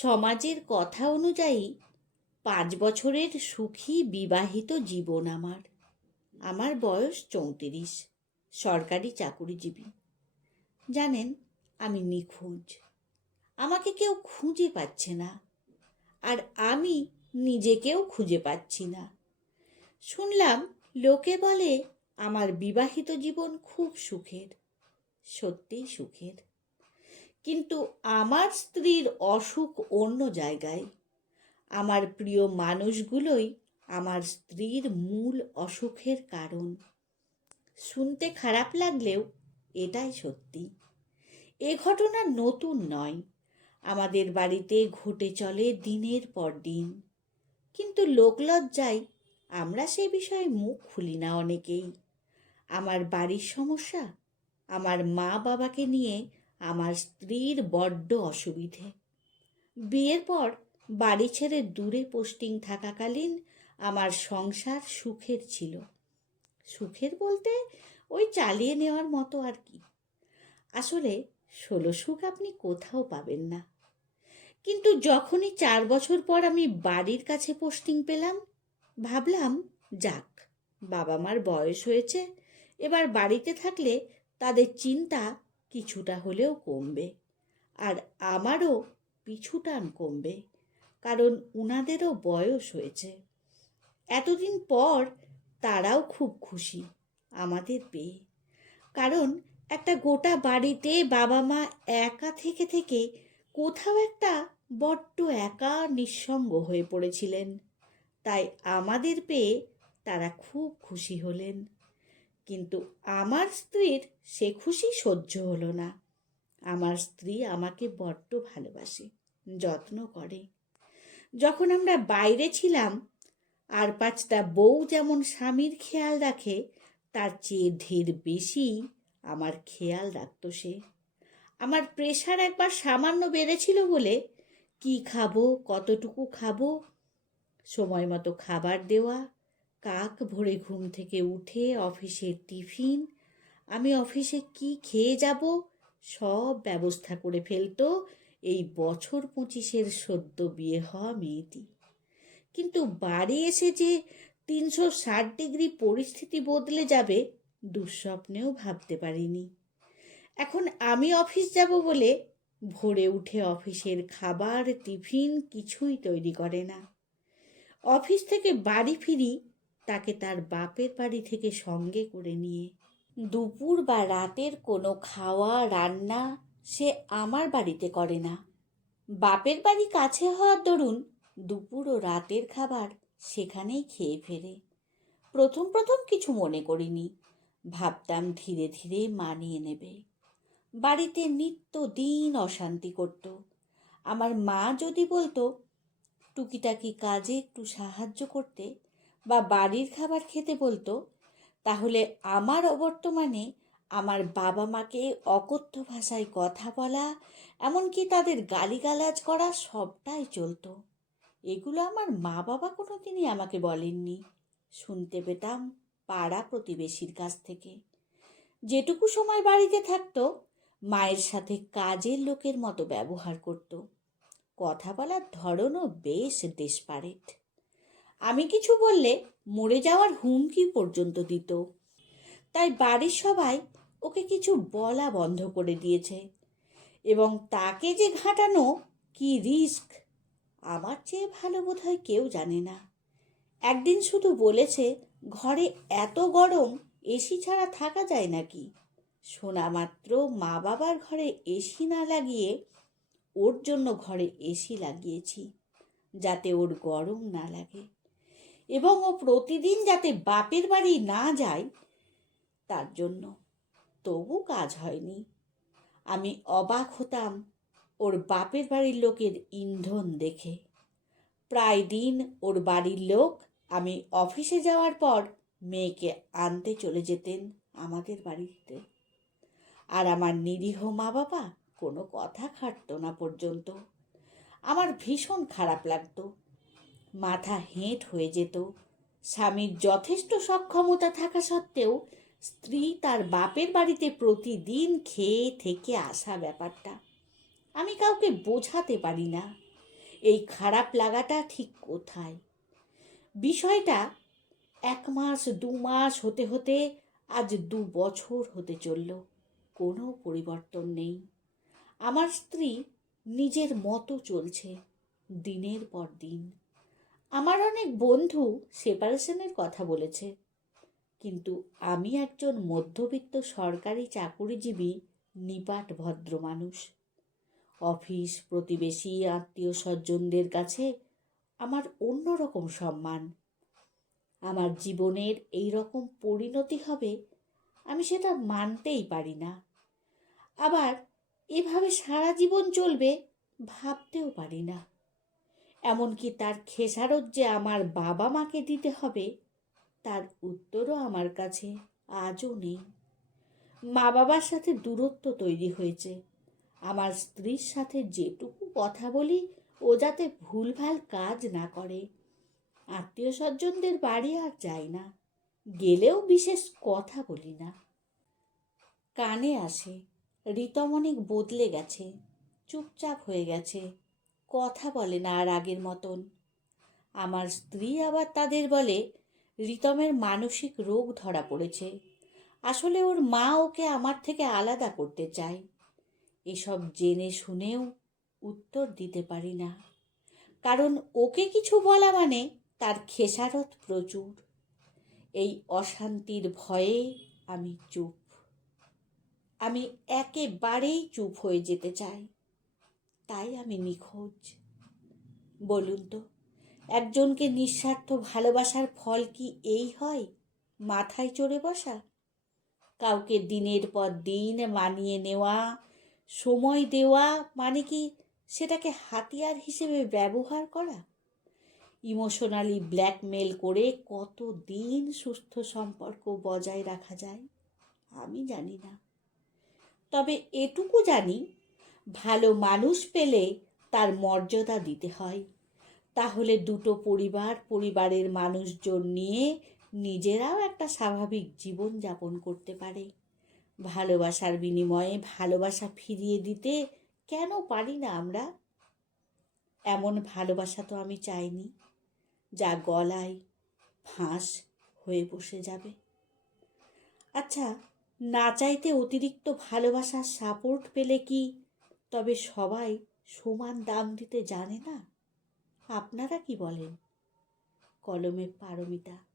সমাজের কথা অনুযায়ী পাঁচ বছরের সুখী বিবাহিত জীবন আমার। আমার বয়স চৌত্রিশ, সরকারি চাকুরিজীবী। জানেন, আমি নিখোঁজ। আমাকে কেউ খুঁজে পাচ্ছে না। আর আমি নিজেকেও খুঁজে পাচ্ছি না। শুনলাম, লোকে বলে আমার বিবাহিত জীবন খুব সুখের। সত্যিই সুখের। কিন্তু আমার স্ত্রীর অসুখ অন্য জায়গায়। আমার প্রিয় মানুষগুলোই আমার স্ত্রীর মূল অসুখের কারণ। শুনতে খারাপ লাগলেও এটাই সত্যি। এ ঘটনা নতুন নয়। আমাদের বাড়িতে ঘটে চলে দিনের পর দিন। কিন্তু লোকলজ্জায় আমরা সে বিষয়ে মুখ খুলি না অনেকেই। আমার বাড়ির সমস্যা, আমার মা বাবাকে নিয়ে আমার স্ত্রীর বড্ড অসুবিধে। বিয়ের পর বাড়ি ছেড়ে দূরে পোস্টিং থাকাকালীন আমার সংসার সুখের ছিল। সুখের বলতে ওই চালিয়ে নেওয়ার মতো আর কি। আসলে ষোলো সুখ আপনি কোথাও পাবেন না। কিন্তু যখনই চার বছর পর আমি বাড়ির কাছে পোস্টিং পেলাম, ভাবলাম, যাক বাবা মার বয়স হয়েছে, এবার বাড়িতে থাকলে তাদের চিন্তা কিছুটা হলেও কমবে। আর আমারও পিছুটান কমবে, কারণ উনাদেরও বয়স হয়েছে। এতদিন পর তারাও খুব খুশি আমাদের পেয়ে। কারণ একটা গোটা বাড়িতে বাবা মা একা থেকে থেকে কোথাও একটা বড্ড একা নিঃসঙ্গ হয়ে পড়েছিলেন। তাই আমাদের পেয়ে তারা খুব খুশি হলেন। কিন্তু আমার স্ত্রীর সে খুশি সহ্য হলো না। আমার স্ত্রী আমাকে বড্ড ভালোবাসে, যত্ন করে। যখন আমরা বাইরে ছিলাম, আর পাঁচটা বউ যেমন স্বামীর খেয়াল রাখে, তার চেয়ে ঢের বেশি আমার খেয়াল রাখতো সে। আমার প্রেশার একবার সামান্য বেড়েছিল বলে, কি খাব? কতটুকু খাব? সময় মতো খাবার দেওয়া কাক ভোরে ঘুম থেকে উঠে অফিসের টিফিন। আমি অফিসে কি খেয়ে যাব? সব ব্যবস্থা করে ফেলতো এই বছর পঁচিশের সদ্য বিয়ে হওয়া মেয়েটি। কিন্তু বাড়ি এসে যে তিনশো ষাট ডিগ্রি পরিস্থিতি বদলে যাবে, দুঃস্বপ্নেও ভাবতে পারিনি। এখন আমি অফিস যাব বলে ভোরে উঠে অফিসের খাবার, টিফিন কিছুই তৈরি করে না। অফিস থেকে বাড়ি ফিরি তাকে তার বাপের বাড়ি থেকে সঙ্গে করে নিয়ে। দুপুর বা রাতের কোনো খাওয়া, রান্না সে আমার বাড়িতে করে না। বাপের বাড়ি কাছে হওয়ার দরুন দুপুর ও রাতের খাবার সেখানেই খেয়ে ফেরে। প্রথম প্রথম কিছু মনে করিনি। ভাবতাম ধীরে ধীরে মানিয়ে নেবে। বাড়িতে নিত্য দিন অশান্তি করত। আমার মা যদি বলতো, টুকিটাকি কাজে একটু সাহায্য করতে বা বাড়ির খাবার খেতে বলতো, তাহলে আমার অবর্তমানে আমার বাবা মাকে অকথ্য ভাষায় কথা বলা, এমনকি তাদের গালিগালাজ করা সবটাই চলতো। এগুলো আমার মা বাবা কোনো দিনই আমাকে বলেননি। শুনতে পেতাম পাড়া প্রতিবেশীর কাছ থেকে। যেটুকু সময় বাড়িতে থাকতো, মায়ের সাথে কাজের লোকের মতো ব্যবহার করত। কথা বলার ধরনও বেশ ডেসপারেট। আমি কিছু বললে মরে যাওয়ার হুমকি পর্যন্ত দিত। তাই বাড়ির সবাই ওকে কিছু বলা বন্ধ করে দিয়েছে। এবং তাকে যে ঘাঁটানো কি রিস্ক, আমার চেয়ে ভালো বোধ হয় কেউ জানে না। একদিন শুধু বলেছে, ঘরে এত গরম এসি ছাড়া থাকা যায় নাকি? শোনা মাত্র মা বাবার ঘরে এসি না লাগিয়ে ওর জন্য ঘরে এসি লাগিয়েছি, যাতে ওর গরম না লাগে। এবং ও প্রতিদিন যাতে বাপের বাড়ি না যায়, তার জন্য তবু কাজ হয়নি। আমি অবাক হতাম ওর বাপের বাড়ির লোকের ইন্ধন দেখে। প্রায় দিন ওর বাড়ির লোক আমি অফিসে যাওয়ার পর মেয়েকে আনতে চলে যেতেন আমাদের বাড়িতে। আর আমার নিরীহ মা বাবা কোনো কথা খাটতো না পর্যন্ত। আমার ভীষণ খারাপ লাগতো। মাথা হেঁট হয়ে যেত। স্বামীর যথেষ্ট সক্ষমতা থাকা সত্ত্বেও স্ত্রী তার বাপের বাড়িতে প্রতিদিন খেয়ে থেকে আসা ব্যাপারটা আমি কাউকে বোঝাতে পারি না। এই খারাপ লাগাটা ঠিক কোথায়? বিষয়টা এক মাস, দু মাস হতে হতে আজ দু বছর হতে চলল। কোনো পরিবর্তন নেই। আমার স্ত্রী নিজের মতো চলছে দিনের পর দিন। আমার অনেক বন্ধু সেপারেশনের কথা বলেছে। কিন্তু আমি একজন মধ্যবিত্ত সরকারি চাকুরিজীবী, নিপাট ভদ্র মানুষ। অফিস, প্রতিবেশী, আত্মীয় স্বজনদের কাছে আমার অন্যরকম সম্মান। আমার জীবনের এই রকম পরিণতি হবে, আমি সেটা মানতেই পারি না। আবার এভাবে সারা জীবন চলবে, ভাবতেও পারি না। এমনকি তার খেসারত যে আমার বাবা মাকে দিতে হবে, তার উত্তরও আমার কাছে আজও নেই। মা বাবার সাথে দূরত্ব তৈরি হয়েছে। আমার স্ত্রীর সাথে যেটুকু কথা বলি, ও যাতে ভুলভাল কাজ না করে। আত্মীয় স্বজনদের বাড়ি আর যাই না, গেলেও বিশেষ কথা বলি না। কানে আসে রিতম অনেক বদলে গেছে, চুপচাপ হয়ে গেছে। কথা বলে না আর আগের মতন। আমার স্ত্রী আবার তাদের বলে, রিতমের মানসিক রোগ ধরা পড়েছে। আসলে ওর মা ওকে আমার থেকে আলাদা করতে চায়। এসব জেনে শুনেও উত্তর দিতে পারি না। কারণ ওকে কিছু বলা মানে তার খেসারত প্রচুর। এই অশান্তির ভয়ে আমি চুপ। আমি একেবারেই চুপ হয়ে যেতে চাই। তাই আমি নিখোঁজ। বলুন তো, একজনকে নিঃস্বার্থ ভালোবাসার ফল কি এই হয়? মাথায় চড়ে বসা? কাউকে দিনের পর দিন মানিয়ে নেওয়া, সময় দেওয়া মানে কি সেটাকে হাতিয়ার হিসেবে ব্যবহার করা? ইমোশনালি ব্ল্যাকমেল করে কত দিন সুস্থ সম্পর্ক বজায় রাখা যায়? আমি জানি না। তবে এটুকু জানি ভালো মানুষ পেলে তার মর্যাদা দিতে হয়। তাহলে দুটো পরিবার, পরিবারের মানুষজন নিয়ে নিজেরাও একটা স্বাভাবিক জীবন যাপন করতে পারে। ভালোবাসার বিনিময়ে ভালোবাসা ফিরিয়ে দিতে কেন পারি না আমরা? এমন ভালোবাসা তো আমি চাইনি, যা গলায় ফাঁস হয়ে বসে যাবে। আচ্ছা না চাইতে অতিরিক্ত ভালোবাসার সাপোর্ট পেলে কি তবে সবাই সমান দাম দিতে জানে না। আপনারা কি বলেন? কলমে পারমিতা